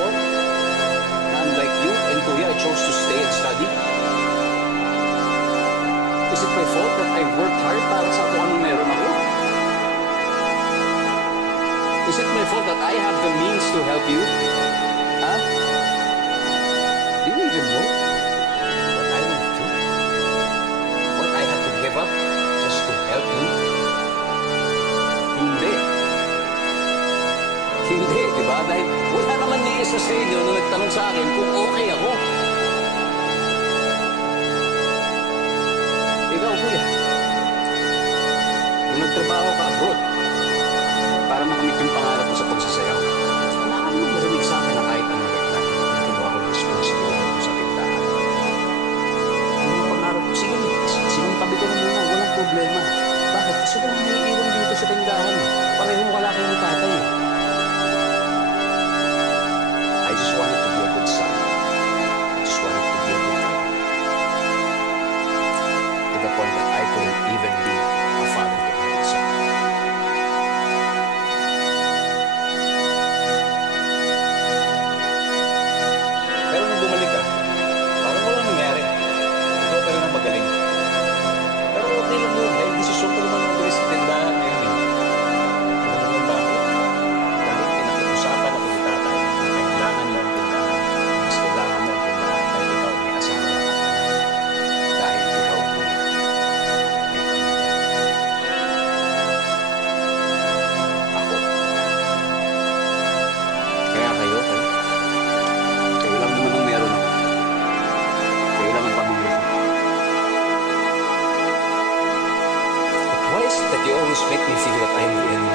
fault na unlike you and Kuya, I chose to stay and study? Is it my fault that I worked hard para sa kung anong meron ako? Is it my fault that I have the means to help you? Huh? Do you even know what I went through? What I had to give up just to help you? Hindi. Hindi, di ba? Dahil wala naman ni isa sa inyo na nagtanong sa akin kung okay ako. Ikaw, Kuya, kung nagtrabaho ka abroad para makamit yung pangarap mo sa pagsasayaw, kailangan mo marinig sa akin na kahit anong reklamo, hindi mo ako responsibility ko sa tindahan. Kung yung pangarap ko, sige, sinuntabi ko na muna, walang problema. Bakit? Kasi wala naiiwan dito sa tindahan. Pareho mo kalaki ng tatay. I just wanted to be a good son. I just wanted to be a good father. To the point that I couldn't even be a father to my own son. Pero nung bumalik ka, parang walang nangyari. Ikaw pa rin ang magaling. Pero okay lang yun. Dahil desisyon ko naman ang tulis sa tindahan ngayon eh. Alam mo ba? Dahil pinag-usapan ako ni tatay na kailangan mo ang tindahan. Mas kailangan mo ang tindahan dahil ikaw may asawa. Dahil ikaw may pamilya. Ako. Kaya kayo lang naman ang meron ako. Kayo lang ang pamilya ko. But why is it that you always make me feel that I'm the enemy?